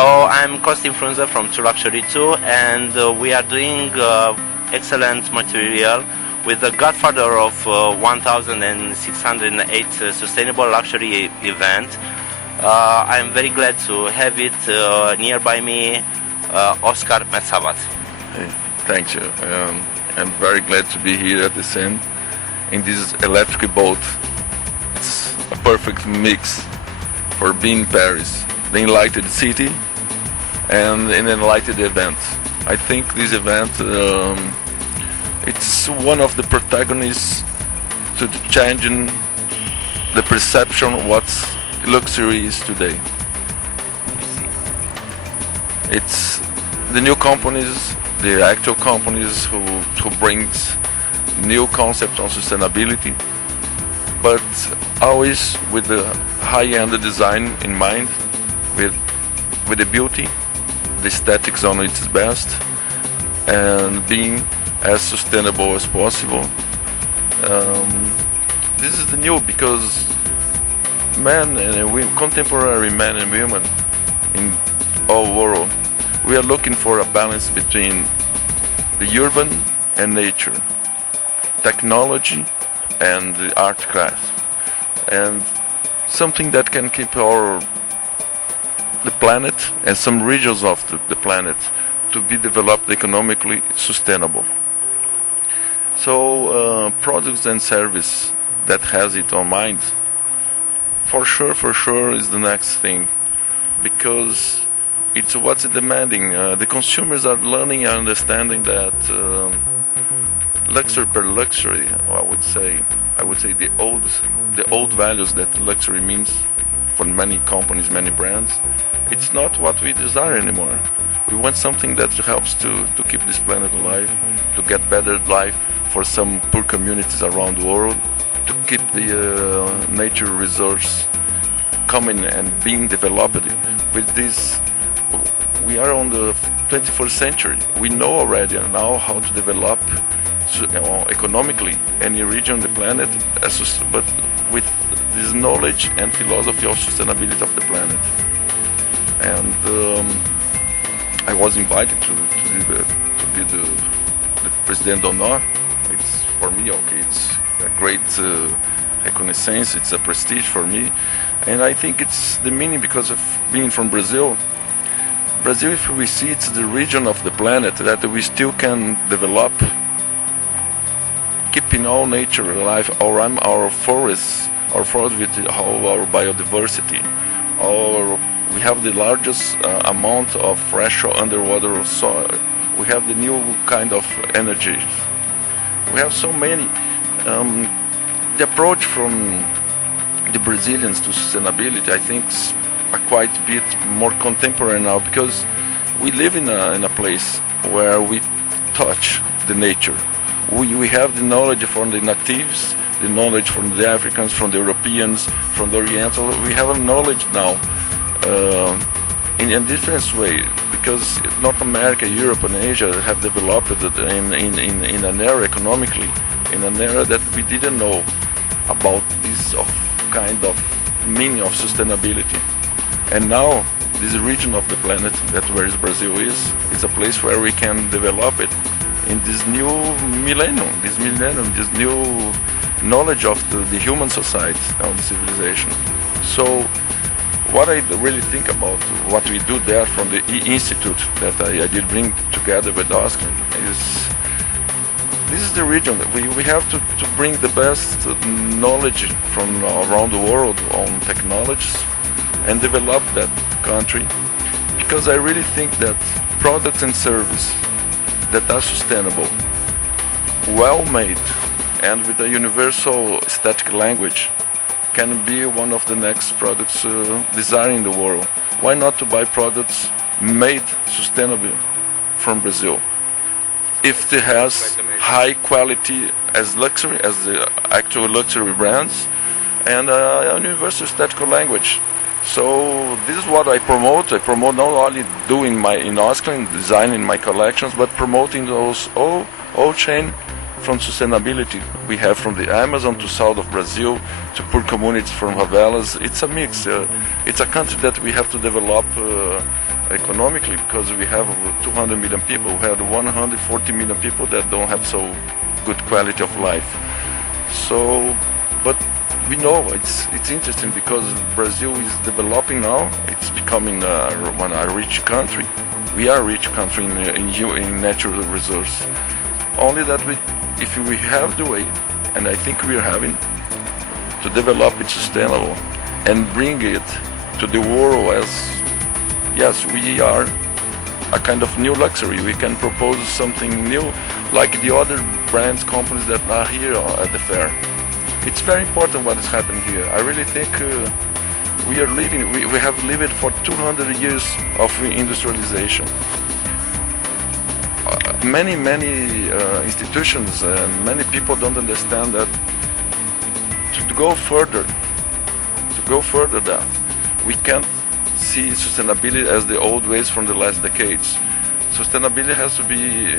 So I'm Costin Frunze from 2luxury2, and we are doing excellent material with the godfather of 1608 sustainable luxury event. I'm very glad to have it nearby me, Oskar Metsavaht. Hey, thank you. I'm very glad to be here at the scene in this electric boat. It's a perfect mix for being in Paris, the enlightened city and an enlightened event. I think this event it's one of the protagonists to changing the perception of what luxury is today. It's the new companies, the actual companies who brings new concepts on sustainability, but always with the high-end design in mind, with the beauty, the aesthetics on its best, and being as sustainable as possible. This is the new, because men and contemporary men and women in all world, we are looking for a balance between the urban and nature, technology and the art craft, and something that can keep the planet and some regions of the planet to be developed economically sustainable. So products and service that has it on mind, for sure is the next thing, because it's what's demanding. The consumers are learning and understanding that luxury per luxury, I would say the old values that luxury means for many companies, many brands, it's not what we desire anymore. We want something that helps to keep this planet alive, to get better life for some poor communities around the world, to keep the nature resource coming and being developed. With this, we are on the 21st century. We know already now how to develop economically any region on the planet, but with this knowledge and philosophy of sustainability of the planet. And I was invited to be the President d'Honneur. It's for me, okay, it's a great reconnaissance, it's a prestige for me. And I think it's the meaning, because of being from Brazil. Brazil, if we see, it's the region of the planet that we still can develop, keeping all nature alive, our forests with our biodiversity. We have the largest amount of fresh underwater soil. We have the new kind of energy. We have so many. The approach from the Brazilians to sustainability, I think, is quite a bit more contemporary now, because we live in a place where we touch the nature. We have the knowledge from the natives, the knowledge from the Africans, from the Europeans, from the Oriental. We have a knowledge now in a different way, because North America, Europe and Asia have developed in an era economically, in an era that we didn't know about this kind of meaning of sustainability. And now this region of the planet, that where Brazil is, it's a place where we can develop it in this new millennium, this new knowledge of the human society and the civilization. So what I really think about what we do there from the E Institute that I did bring together with OSKLEN is, this is the region that we have to bring the best knowledge from around the world on technologies and develop that country, because I really think that products and services that are sustainable, well made, and with a universal aesthetic language can be one of the next products desired in the world. Why not to buy products made sustainably from Brazil, if it has high quality as luxury, as the actual luxury brands, and a universal aesthetic language. So this is what I promote. I promote not only doing in OSKLEN, designing my collections, but promoting those all chain from sustainability. We have from the Amazon to south of Brazil to poor communities from favelas. It's a mix. It's a country that we have to develop economically, because we have over 200 million people. We have 140 million people that don't have so good quality of life. So, but we know it's interesting because Brazil is developing now. It's becoming a rich country. We are a rich country in natural resources. Only that if we have the way, and I think we are having, to develop it sustainable and bring it to the world as, yes, we are a kind of new luxury. We can propose something new, like the other brands, companies that are here at the fair. It's very important what is happening here. I really think we have lived for 200 years of industrialization. Many institutions and many people don't understand that to go further that we can't see sustainability as the old ways from the last decades. Sustainability has to be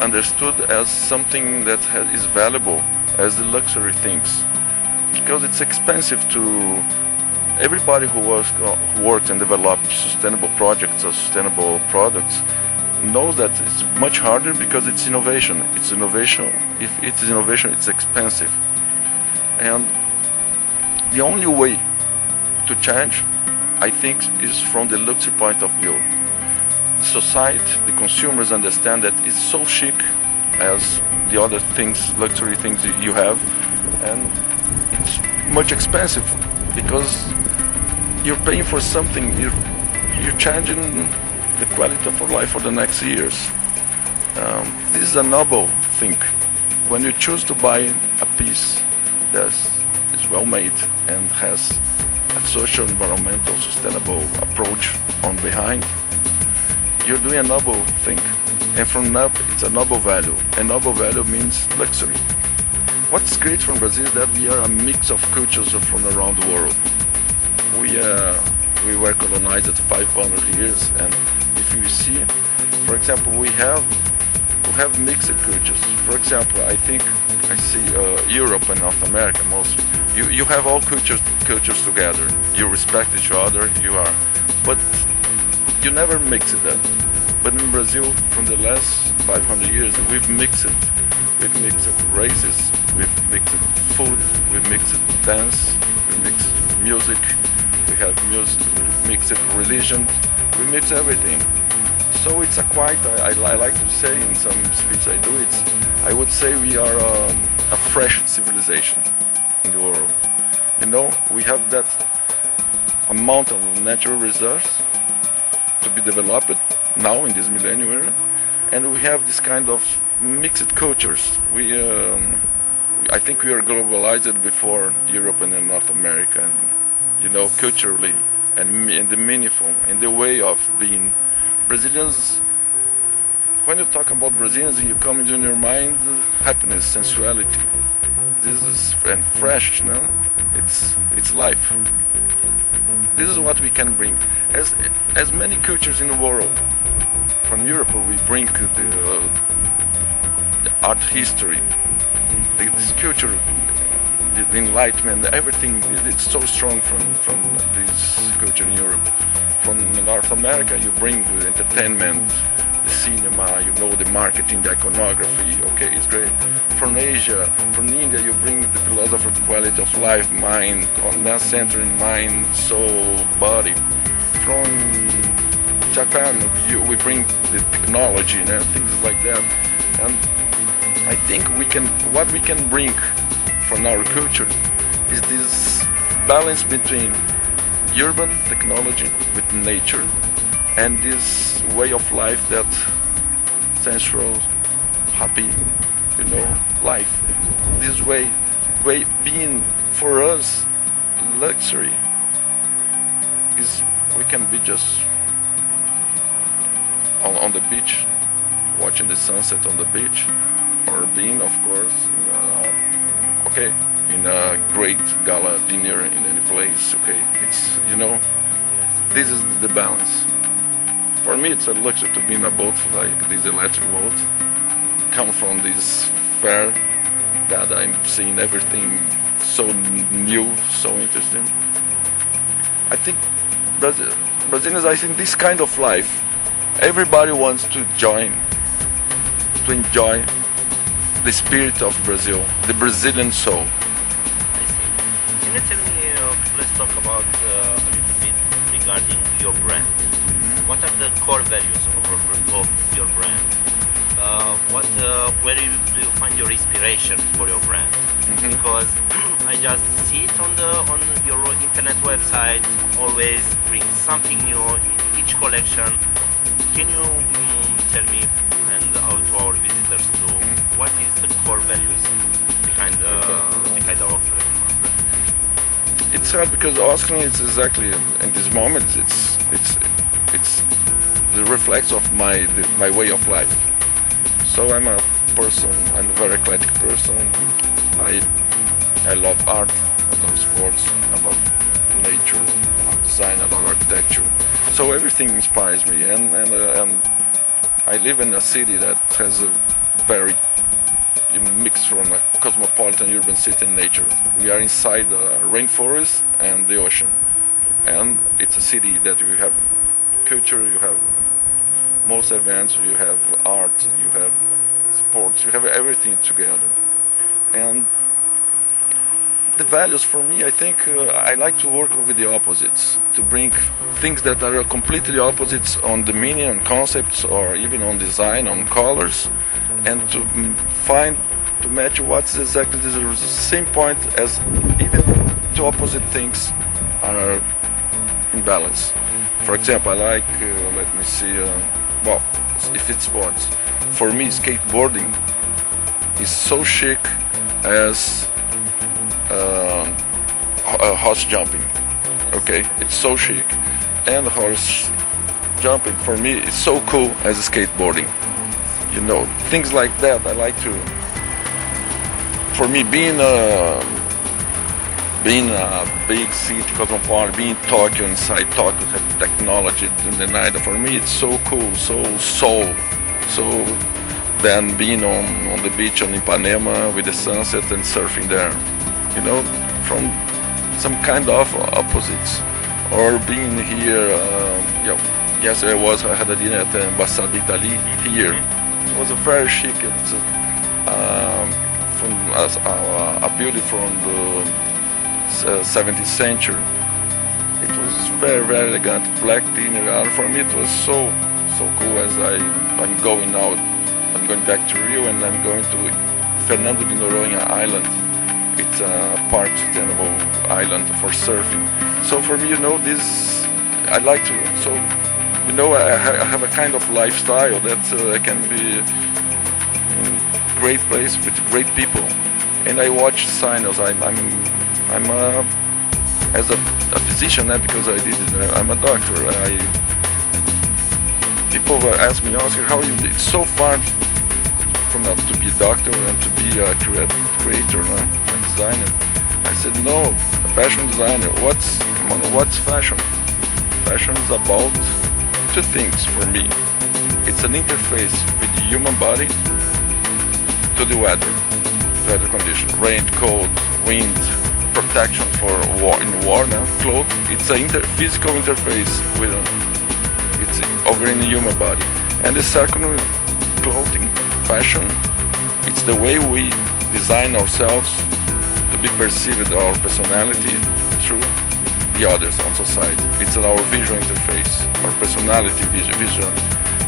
understood as something that is valuable, as the luxury things, because it's expensive to everybody who works and develops sustainable projects or sustainable products knows that it's much harder because it's innovation. It's innovation. If it's innovation, it's expensive. And the only way to change, I think, is from the luxury point of view. Society, the consumers understand that it's so chic as the other things, luxury things you have, and it's much expensive because you're paying for something, you're changing the quality of life for the next years. This is a noble thing. When you choose to buy a piece that is well made and has a social, environmental, sustainable approach on behind, you're doing a noble thing. And from that, it's a noble value. And noble value means luxury. What's great from Brazil is that we are a mix of cultures from around the world. We were colonized 500 years, and if you see, for example, we have mixed cultures. For example, I think I see Europe and North America mostly. You have all cultures together. You respect each other. But you never mix it up. But in Brazil, from the last 500 years, we've mixed races, we've mixed food, we've mixed dance, we mixed music, we have music, we mixed religion, we mix everything. So it's I like to say in some speech I do, I would say we are a fresh civilization in the world. You know, we have that amount of natural resources to be developed now in this millennium era, and we have this kind of mixed cultures. I think we are globalized before Europe and North America, and, you know, culturally and in the meaningful, in the way of being Brazilians. When you talk about Brazilians, you come into your mind happiness, sensuality. This is and fresh, no? It's life. This is what we can bring. As many cultures in the world. From Europe, we bring the art history, this culture, the Enlightenment, everything. It's so strong from this culture in Europe. From North America, you bring the entertainment, the cinema, you know, the marketing, the iconography. Okay, it's great. From Asia, from India, you bring the philosophy of quality of life, mind, centering mind, soul, body. From Japan, we bring the technology and things like that. And I think what we can bring from our culture is this balance between urban technology with nature and this way of life that sensual, happy, you know, life. This way being for us luxury is we can be just on the beach, watching the sunset on the beach, or being, of course, in a great gala dinner in any place. Okay, it's, you know, this is the balance. For me, it's a luxury to be in a boat like this electric boat, come from this fair that I'm seeing everything so new, so interesting. I think Brazil, Brazilians, I think this kind of life, everybody wants to enjoy the spirit of Brazil, the Brazilian soul. I see. Can you tell me, let's talk about a little bit regarding your brand. What are the core values of your brand? Where do you find your inspiration for your brand? Because I just see it on your internet website, always bring something new in each collection. Can you tell me and to our visitors too, what is the core values behind the offering? It's hard because OSKLEN is exactly in this moment. It's the reflex of my way of life. So I'm a very eclectic person. I love art, I love sports, I love nature, I love design, I love architecture. So everything inspires me, and I live in a city that has a very mix from a cosmopolitan urban city and nature. We are inside the rainforest and the ocean, and it's a city that you have culture, you have most events, you have art, you have sports, you have everything together. And the values for me, I think I like to work with the opposites, to bring things that are completely opposites on the meaning, on concepts, or even on design, on colors, and to match what's exactly the same point as even two opposite things are in balance. For example, I like, let me see, if it's sports, for me skateboarding is so chic as horse jumping. Okay, it's so chic, and horse jumping for me is so cool as skateboarding. You know, things like that I like to. For me, being a big city cosmopolitan, being Tokyo, inside Tokyo, technology in the night, for me it's so cool, so soul. So then being on the beach on Ipanema with the sunset and surfing there, you know, from some kind of opposites. Or being here, yesterday I had a dinner at the Ambassador d'Italie here. It was a very chic, from a building from the 17th century. It was very, very elegant, black dinner. For me it was so cool as I'm going out. I'm going back to Rio and I'm going to Fernando de Noronha Island. It's a part sustainable island for surfing. So for me, you know, this, I like to, so, you know, I have a kind of lifestyle that I can be in great place with great people. And I watch signals. As a physician, not because I did it, I'm a doctor. People ask me, Oskar, how you did so far from to be a doctor and to be a creator, no? A designer. I said, no, a fashion designer. What's fashion? Fashion is about two things for me. It's an interface with the human body to the weather condition, rain, cold, wind, protection for war, clothes. It's a physical interface with it's over in the human body. And the second, clothing, fashion, it's the way we design ourselves to be perceived, our personality through the others on society. It's our visual interface, our personality vision.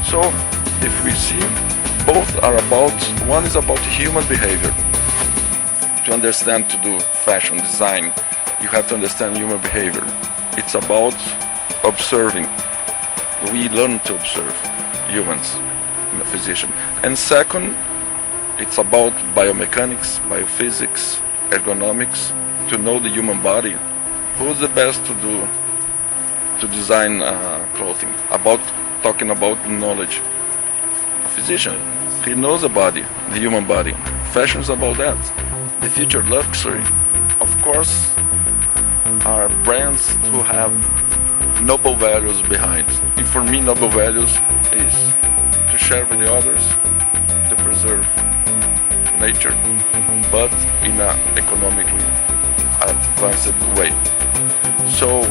So if we see, both are about, one is about human behavior. To understand, to do fashion design, you have to understand human behavior. It's about observing. We learn to observe humans in a physician. And second, it's about biomechanics, biophysics, ergonomics, to know the human body. Who's the best to design clothing? Talking about knowledge. A physician, he knows the body, the human body. Fashion is about that. The future luxury, of course, are brands who have noble values behind. And for me, noble values is to share with the others, to preserve nature, but in an economically advanced way. So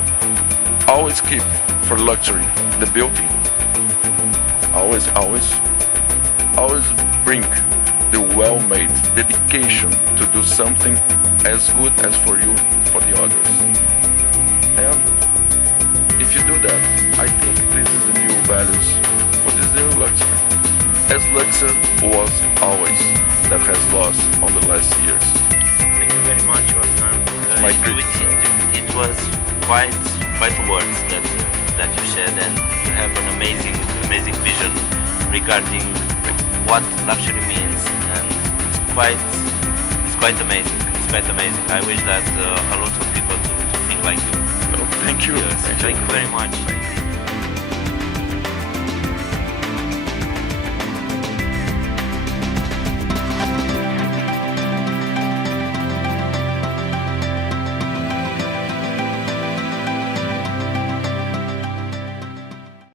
always keep for luxury, the beauty. Always bring the well-made dedication to do something as good as for you, for the others. And if you do that, I think this is the new values for this new luxury. As luxury was always, that has lost on the last years. Thank you very much, Oskar. My great it was quite words that you shared, and you have an amazing vision regarding what luxury means, and it's quite amazing. It's quite amazing. I wish that a lot of people to think like you. Oh, thank you. Yes, thank you very much.